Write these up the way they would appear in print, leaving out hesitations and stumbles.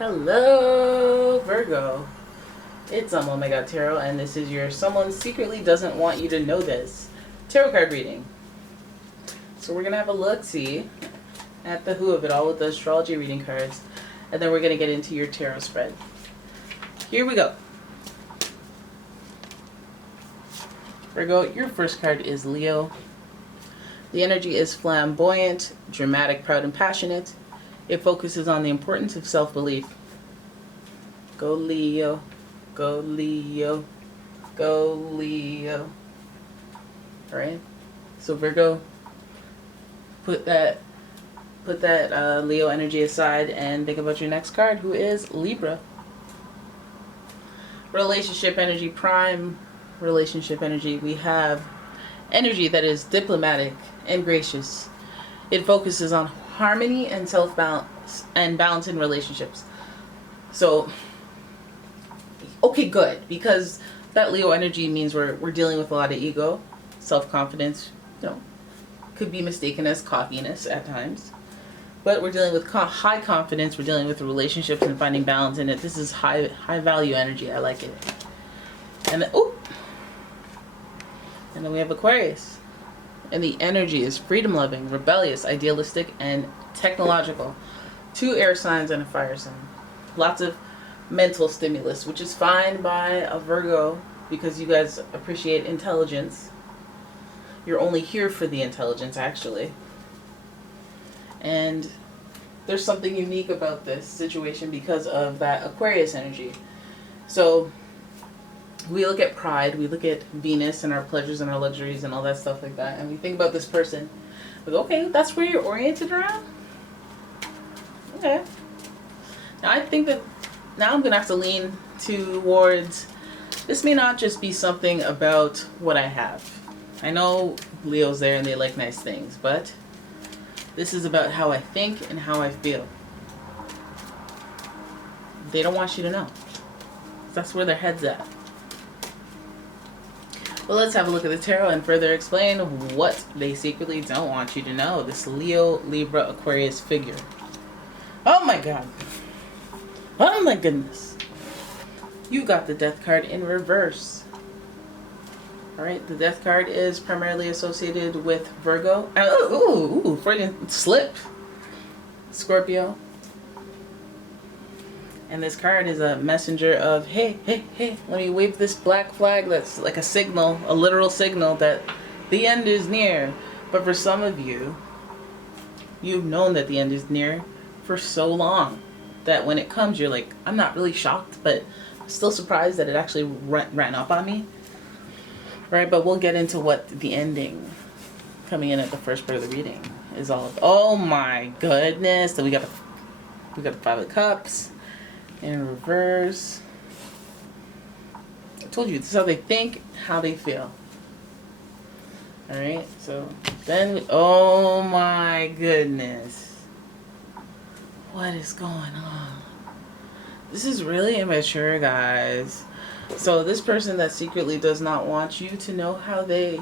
Hello, Virgo. It's umomgtarot, and this is your Someone Secretly Doesn't Want You to Know This tarot card reading. So we're going to have a look-see at the who of it all with the astrology reading cards, and then we're going to get into your tarot spread. Here we go. Virgo, your first card is Leo. The energy is flamboyant, dramatic, proud, and passionate. It focuses on the importance of self-belief. Go Leo, go Leo, go Leo. Alright? So Virgo, put that Leo energy aside and think about your next card, who is Libra. Relationship energy, prime relationship energy. We have energy that is diplomatic and gracious. It focuses on harmony and self-balance and balance in relationships. So, okay, good, because that Leo energy means we're dealing with a lot of ego, self-confidence, could be mistaken as cockiness at times. But we're dealing with high confidence, we're dealing with relationships and finding balance in it. This is high value energy. I like it. And then we have Aquarius. And the energy is freedom-loving, rebellious, idealistic, and technological. 2 air signs and a fire sign. Lots of mental stimulus, which is fine by a Virgo because you guys appreciate intelligence. You're only here for the intelligence, actually. And there's something unique about this situation because of that Aquarius energy. So we look at pride, we look at Venus and our pleasures and our luxuries and all that stuff like that, and we think about this person. We go, okay, that's where you're oriented around? Okay. Now I think that now I'm going to have to lean towards, this may not just be something about what I have. I know Leo's there and they like nice things, but this is about how I think and how I feel. They don't want you to know. That's where their head's at. Well, let's have a look at the tarot and further explain what they secretly don't want you to know. This Leo, Libra, Aquarius figure. Oh my God. Oh my goodness. You got the Death card in reverse. Alright, the Death card is primarily associated with Virgo. Freudian slip. Scorpio. And this card is a messenger of, hey, let me wave this black flag that's like a signal, a literal signal that the end is near. But for some of you, you've known that the end is near for so long that when it comes, you're like, I'm not really shocked, but still surprised that it actually ran up on me. Right, but we'll get into what the ending coming in at the first part of the reading is all about. Oh my goodness. So we got the 5 of Cups in reverse. I told you, this is how they think, how they feel. Alright, so then, oh my goodness. What is going on? This is really immature, guys. So this person that secretly does not want you to know how they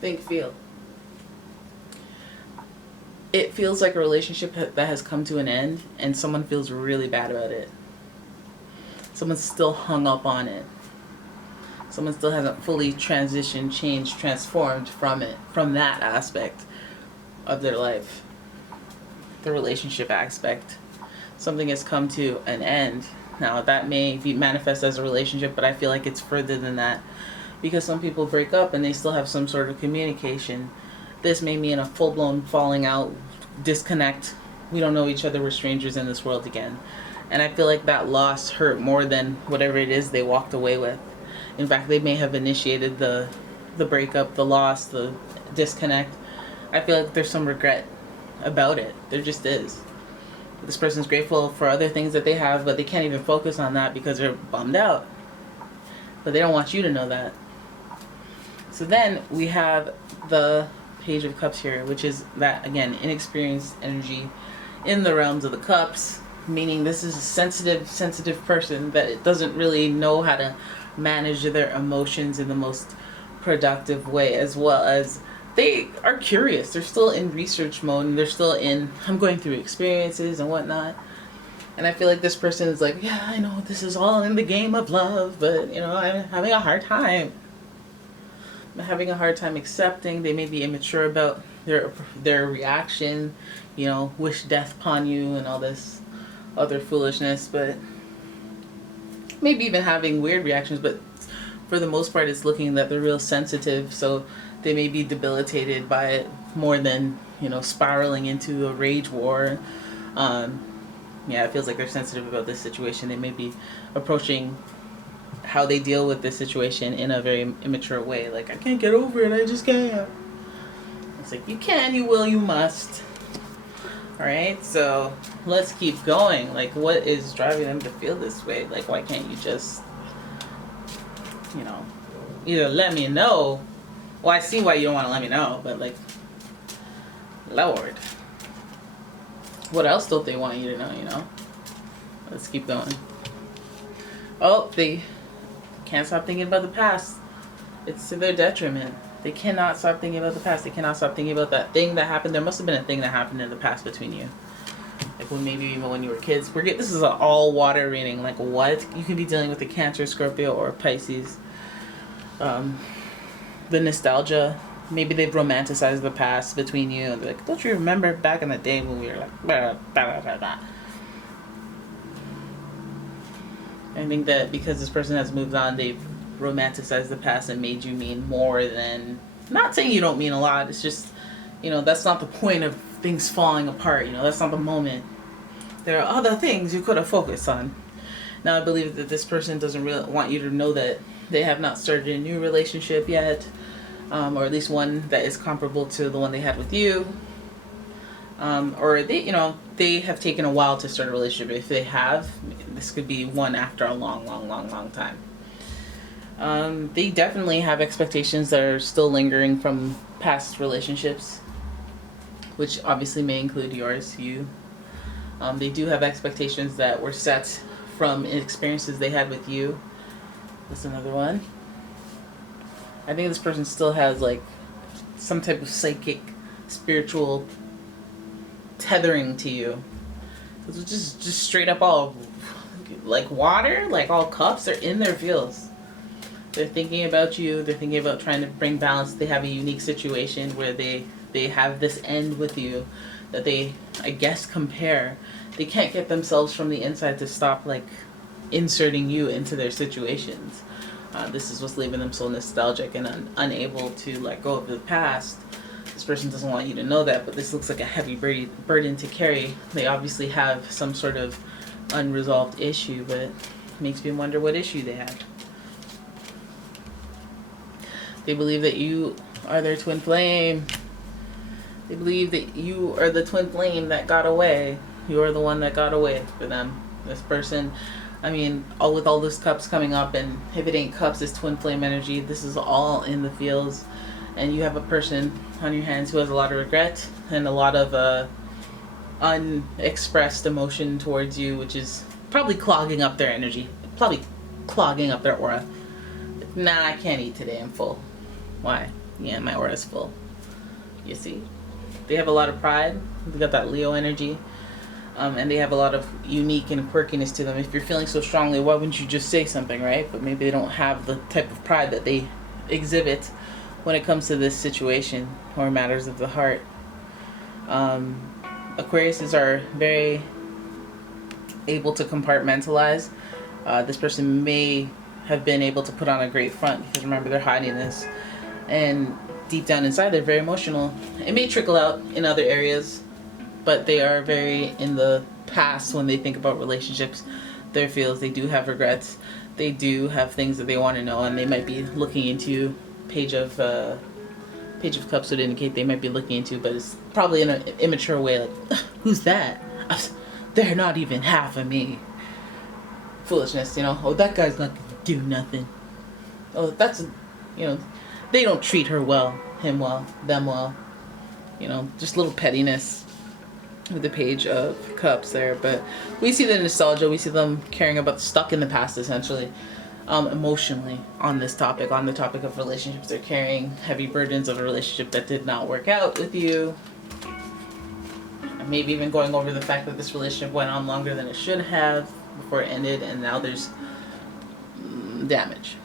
think, feel. It feels like a relationship that has come to an end and someone feels really bad about it. Someone's still hung up on it. Someone still hasn't fully transitioned, changed, transformed from it, from that aspect of their life. The relationship aspect. Something has come to an end. Now that may be manifest as a relationship, but I feel like it's further than that. Because some people break up and they still have some sort of communication. This may mean a full-blown falling out, disconnect. We don't know each other, we're strangers in this world again. And I feel like that loss hurt more than whatever it is they walked away with. In fact, they may have initiated the breakup, the loss, the disconnect. I feel like there's some regret about it. There just is. This person's grateful for other things that they have, but they can't even focus on that because they're bummed out. But they don't want you to know that. So then we have the Page of Cups here, which is that, again, inexperienced energy in the realms of the cups, meaning this is a sensitive person that doesn't really know how to manage their emotions in the most productive way, as well as they are curious. They're still in research mode, and they're still in, I'm going through experiences and whatnot. And I feel like this person is like, yeah, I know this is all in the game of love, but, you know, I'm having a hard time. I'm having a hard time accepting. They may be immature about their reaction, you know, wish death upon you and all this other foolishness, but maybe even having weird reactions, but for the most part it's looking that they're real sensitive, so they may be debilitated by it more than, you know, spiraling into a rage war. Yeah, it feels like they're sensitive about this situation. They may be approaching how they deal with this situation in a very immature way. Like, I can't get over it, I just can't. It's like, you can, you will, you must. Alright, so let's keep going. Like, what is driving them to feel this way? Like, why can't you just, you know, either let me know. Well, I see why you don't want to let me know, but like, Lord. What else don't they want you to know, you know? Let's keep going. Oh, they can't stop thinking about the past. It's to their detriment. They cannot stop thinking about the past. They cannot stop thinking about that thing that happened. There must have been a thing that happened in the past between you. Like, when maybe even when you were kids. This is an all water reading. Like, what? You can be dealing with a Cancer, Scorpio, or Pisces. The nostalgia. Maybe they've romanticized the past between you. And they're like, don't you remember back in the day when we were like, blah, blah, blah, blah. I think that because this person has moved on, they've romanticized the past and made you mean more than... Not saying you don't mean a lot. It's just, you know, that's not the point of things falling apart. You know, that's not the moment. There are other things you could have focused on. Now, I believe that this person doesn't really want you to know that they have not started a new relationship yet. Or at least one that is comparable to the one they had with you. Or they, you know, they have taken a while to start a relationship. If they have, this could be one after a long, long, long, long time. They definitely have expectations that are still lingering from past relationships, which obviously may include yours, you. They do have expectations that were set from experiences they had with you. That's another one. I think this person still has like some type of psychic, spiritual tethering to you. It's just straight up all like water, like all cups. They're in their feels. They're thinking about you. They're thinking about trying to bring balance. They have a unique situation where they have this end with you that they, I guess, compare. They can't get themselves from the inside to stop like inserting you into their situations. This is what's leaving them so nostalgic and unable to let go of the past. This person doesn't want you to know that, but this looks like a heavy burden to carry. They obviously have some sort of unresolved issue, but it makes me wonder what issue they have. They believe that you are their twin flame. They believe that you are the twin flame that got away. You are the one that got away for them. This person, I mean, with all those cups coming up, and if it ain't cups, it's twin flame energy. This is all in the fields, and you have a person on your hands who has a lot of regret and a lot of unexpressed emotion towards you, which is probably clogging up their energy, probably clogging up their aura. Nah, I can't eat today, I'm full. Why? Yeah, my aura's full. You see? They have a lot of pride. They got that Leo energy. And they have a lot of unique and quirkiness to them. If you're feeling so strongly, why wouldn't you just say something, right? But maybe they don't have the type of pride that they exhibit when it comes to this situation or matters of the heart. Aquariuses are very able to compartmentalize. This person may have been able to put on a great front because remember, they're hiding this. And deep down inside, they're very emotional. It may trickle out in other areas, but they are very in the past when they think about relationships. Their feels, they do have regrets. They do have things that they want to know, and they might be looking into Page of Cups would indicate they might be looking into, but it's probably in an immature way, like, who's that? They're not even half of me. Foolishness, you know. Oh, that guy's not gonna do nothing. Oh, that's, you know, they don't treat her well, him well, them well. You know, just little pettiness with the Page of Cups there. But we see the nostalgia. We see them caring about stuck in the past, essentially, emotionally on this topic, on the topic of relationships. They're carrying heavy burdens of a relationship that did not work out with you. maybe even going over the fact that this relationship went on longer than it should have before it ended, and now there's damage.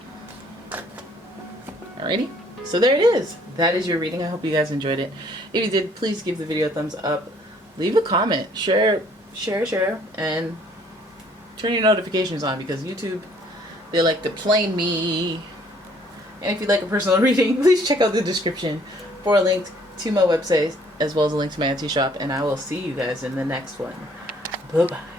Alrighty, so there it is. That is your reading. I hope you guys enjoyed it. If you did, please give the video a thumbs up, leave a comment, share, and turn your notifications on, because YouTube, they like to play me. And if you'd like a personal reading, please check out the description for a link to my website, as well as a link to my Etsy shop, and I will see you guys in the next one. Bye-bye.